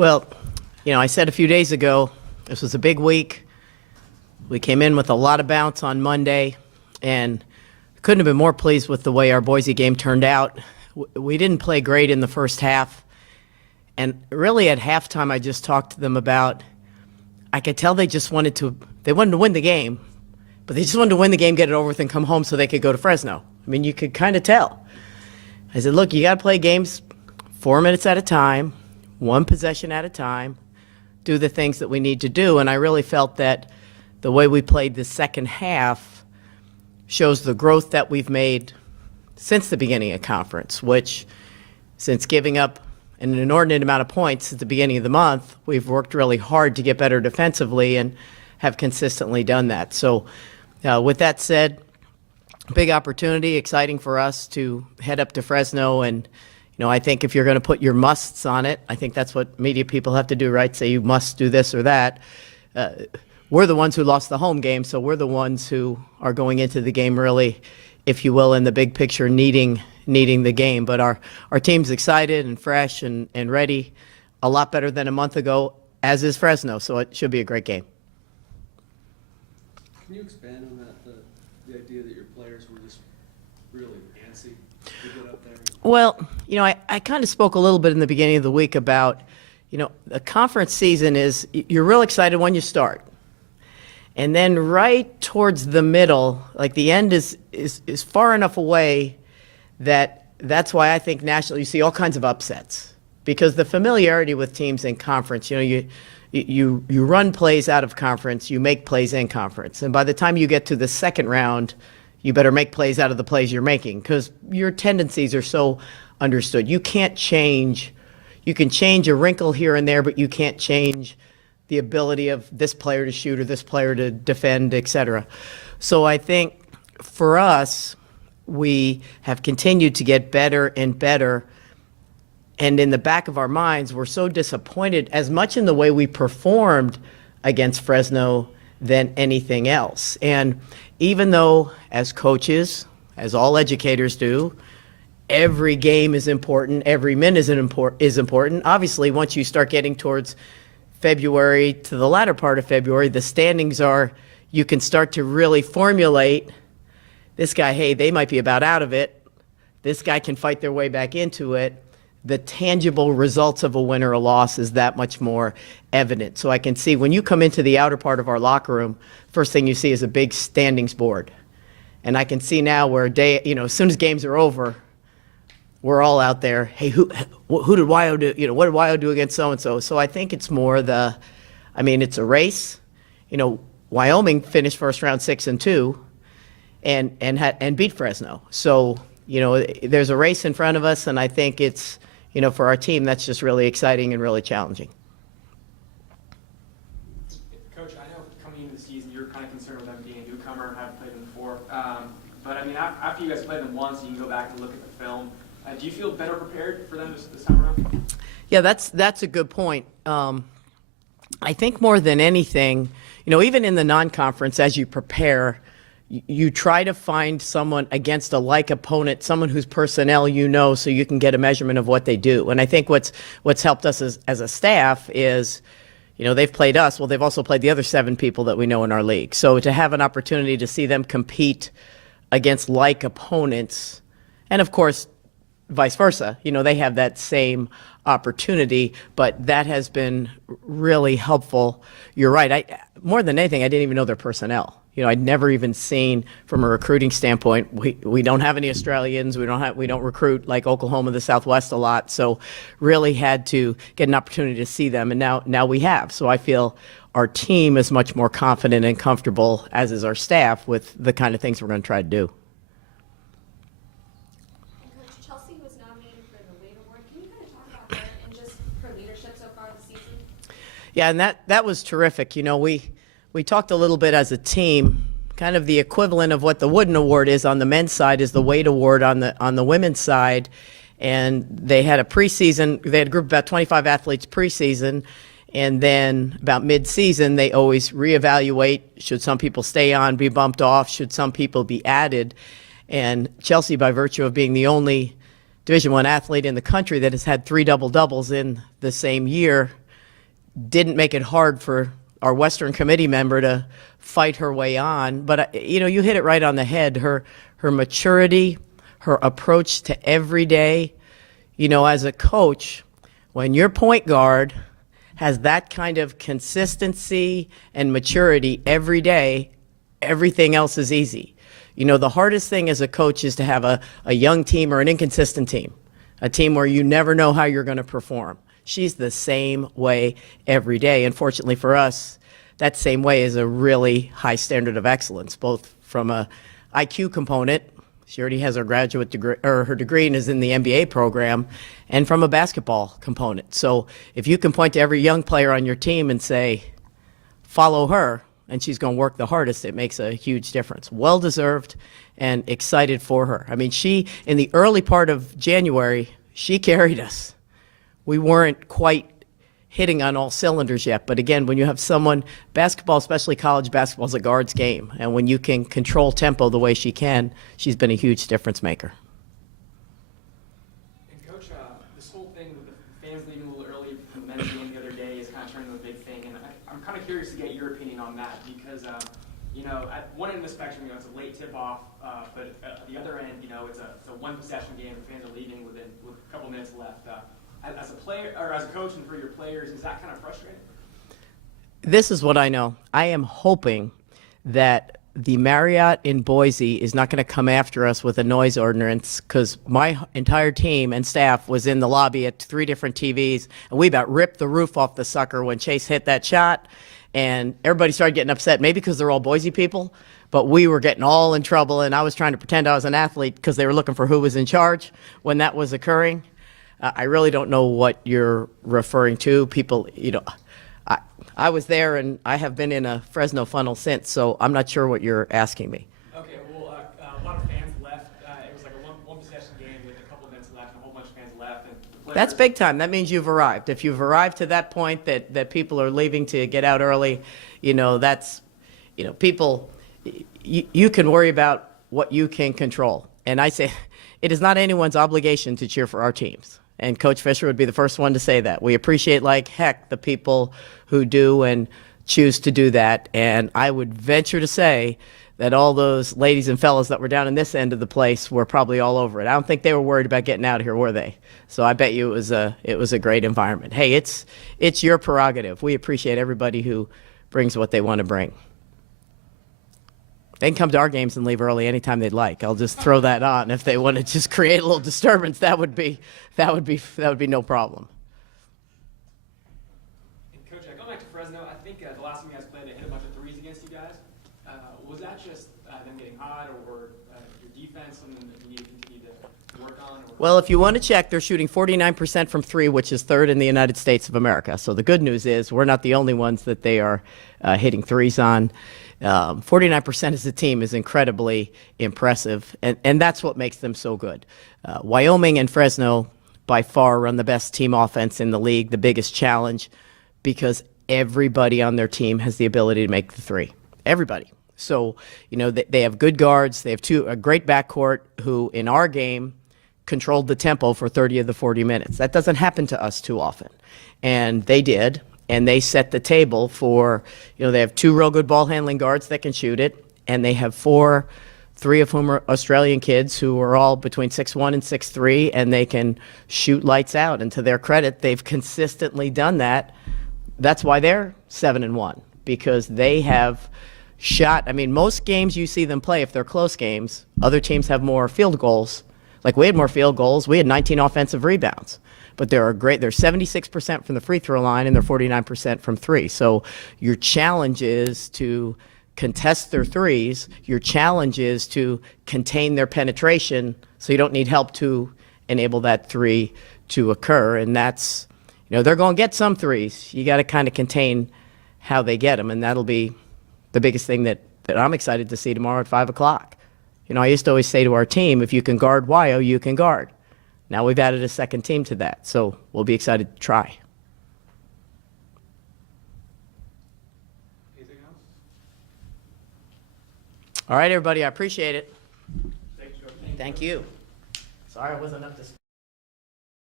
Well, I said a few days ago, this was a big week. We came in with a lot of bounce on Monday, and couldn't have been more pleased with the way our Boise game turned out. We didn't play great in the first half, and really at halftime I just talked to them about, I could tell they wanted to win the game, but they just wanted to win the game, get it over with, and come home so they could go to Fresno. I mean, you could kind of tell. I said, look, you got to play games 4 minutes at a time, one possession at a time, do the things that we need to do. And I really felt that the way we played the second half shows the growth that we've made since the beginning of conference, which, since giving up an inordinate amount of points at the beginning of the month, we've worked really hard to get better defensively and have consistently done that. So with that said, big opportunity, exciting for us to head up to Fresno. And I think if you're going to put your musts on it, I think that's what media people have to do, right? Say you must do this or that. We're the ones who lost the home game, so we're the ones who are going into the game really, if you will, in the big picture, needing the game. But our team's excited and fresh and ready, a lot better than a month ago, as is Fresno, so it should be a great game. Can you expand on that, the idea that your players were just really antsy to get up there? Well, I kind of spoke a little bit in the beginning of the week about, the conference season is, you're real excited when you start. And then right towards the middle, like the end is far enough away that's why I think nationally you see all kinds of upsets. Because the familiarity with teams in conference, you run plays out of conference, you make plays in conference. And by the time you get to the second round, you better make plays out of the plays you're making because your tendencies are so understood. You can change a wrinkle here and there, but you can't change the ability of this player to shoot or this player to defend, et cetera. So I think for us, we have continued to get better and better. And in the back of our minds, we're so disappointed as much in the way we performed against Fresno than anything else. And even though as coaches, as all educators do, every game is important, every minute is important. Obviously, once you start getting towards February to the latter part of February, the standings are, you can start to really formulate this guy, hey, they might be about out of it. This guy can fight their way back into it. The tangible results of a win or a loss is that much more evident. So I can see when you come into the outer part of our locker room, first thing you see is a big standings board. And I can see now where as soon as games are over, we're all out there. Hey, who did Wyo do? What did Wyo do against so-and-so? So I think it's more it's a race. Wyoming finished first round 6-2 and beat Fresno. So, there's a race in front of us, and I think it's, for our team, that's just really exciting and really challenging. Coach, I know coming into the season, you're kind of concerned with them being a newcomer, haven't played them before. But after you guys played them once, you can go back and look at the film. Do you feel better prepared for them this time around? Yeah, that's a good point. I think more than anything, even in the non-conference, as you prepare, you try to find someone against a like opponent, someone whose personnel so you can get a measurement of what they do. And I think what's helped us as a staff is, they've played us. Well, they've also played the other 7 people that we know in our league. So to have an opportunity to see them compete against like opponents, and of course, vice versa, they have that same opportunity, but that has been really helpful. You're right. More than anything, I didn't even know their personnel. I'd never even seen, from a recruiting standpoint, we don't have any Australians. We don't recruit like Oklahoma, the Southwest a lot. So really had to get an opportunity to see them, and now we have. So I feel our team is much more confident and comfortable, as is our staff, with the kind of things we're going to try to do. Coach, Chelsea was nominated for the Wade Award. Can you kind of talk about that and just her leadership so far this season? Yeah, and that was terrific. We talked a little bit as a team, kind of the equivalent of what the Wooden Award is on the men's side is the Wade Award on the women's side. And they had a preseason, they had a group of about 25 athletes preseason, and then about mid-season they always reevaluate, should some people stay on, be bumped off, should some people be added. And Chelsea, by virtue of being the only Division I athlete in the country that has had 3 double-doubles in the same year, didn't make it hard for our Western Committee member to fight her way on. But, you hit it right on the head. Her maturity, her approach to every day, as a coach, when your point guard has that kind of consistency and maturity every day, everything else is easy. The hardest thing as a coach is to have a young team or an inconsistent team, a team where you never know how you're going to perform. She's the same way every day. And fortunately for us, that same way is a really high standard of excellence, both from a IQ component. She already has her graduate degree, or her degree, and is in the MBA program, and from a basketball component. So if you can point to every young player on your team and say, follow her, and she's going to work the hardest, it makes a huge difference. Well-deserved and excited for her. I mean, in the early part of January, she carried us. We weren't quite hitting on all cylinders yet. But again, when you have someone, basketball, especially college basketball, is a guard's game. And when you can control tempo the way she can, she's been a huge difference maker. And Coach, this whole thing with the fans leaving a little early from the men's game the other day is kind of turning into a big thing. And I'm kind of curious to get your opinion on that because, at one end of the spectrum, it's a late tip-off, but at the other end, it's a one-possession game. The fans are leaving with a couple minutes left. As a player or as a coach and for your players, is that kind of frustrating? This is what I know. I am hoping that the Marriott in Boise is not going to come after us with a noise ordinance, because my entire team and staff was in the lobby at 3 different TVs, and we about ripped the roof off the sucker when Chase hit that shot, and everybody started getting upset, maybe because they're all Boise people, but we were getting all in trouble, and I was trying to pretend I was an athlete because they were looking for who was in charge when that was occurring. I really don't know what you're referring to. People, I was there, and I have been in a Fresno funnel since, so I'm not sure what you're asking me. Okay, well, a lot of fans left. It was like a one-possession game with a couple of minutes left, and a whole bunch of fans left. And the players... That's big time. That means you've arrived. If you've arrived to that point that people are leaving to get out early, that's, people, you can worry about what you can control. And I say, it is not anyone's obligation to cheer for our teams. And Coach Fisher would be the first one to say that. We appreciate like heck the people who do and choose to do that. And I would venture to say that all those ladies and fellas that were down in this end of the place were probably all over it. I don't think they were worried about getting out of here, were they? So I bet you it was a great environment. Hey, it's your prerogative. We appreciate everybody who brings what they want to bring. They can come to our games and leave early anytime they'd like. I'll just throw that on. If they want to just create a little disturbance, that would be no problem. And Coach, going back to Fresno, I think the last time you guys played, they hit a bunch of threes against you guys. Was that just them getting hot, or your defense something that you need to continue to work on? Or? Well, if you want to check, they're shooting 49% from 3, which is 3rd in the United States of America. So the good news is we're not the only ones that they are hitting threes on. 49% as a team is incredibly impressive, and that's what makes them so good. Wyoming and Fresno by far run the best team offense in the league, the biggest challenge, because everybody on their team has the ability to make the 3. Everybody. So, they have good guards. They have a great backcourt who, in our game, controlled the tempo for 30 of the 40 minutes. That doesn't happen to us too often, and they did. And they set the table for, they have 2 real good ball handling guards that can shoot it, and they have 3 of whom are Australian kids who are all between 6'1" and 6'3", and they can shoot lights out. And to their credit, they've consistently done that. That's why they're 7-1, because they have shot. I mean, most games you see them play, if they're close games, other teams have more field goals. Like we had more field goals. We had 19 offensive rebounds. But they're 76% from the free throw line, and they're 49% from 3. So your challenge is to contest their threes. Your challenge is to contain their penetration, so you don't need help to enable that 3 to occur. And that's, they're going to get some threes. You got to kind of contain how they get them, and that'll be the biggest thing that I'm excited to see tomorrow at 5 o'clock. I used to always say to our team, if you can guard Wyo, you can guard. Now we've added a second team to that, so we'll be excited to try. Anything else? All right, everybody, I appreciate it. Thank you. Thank you. Sorry I wasn't up to speed.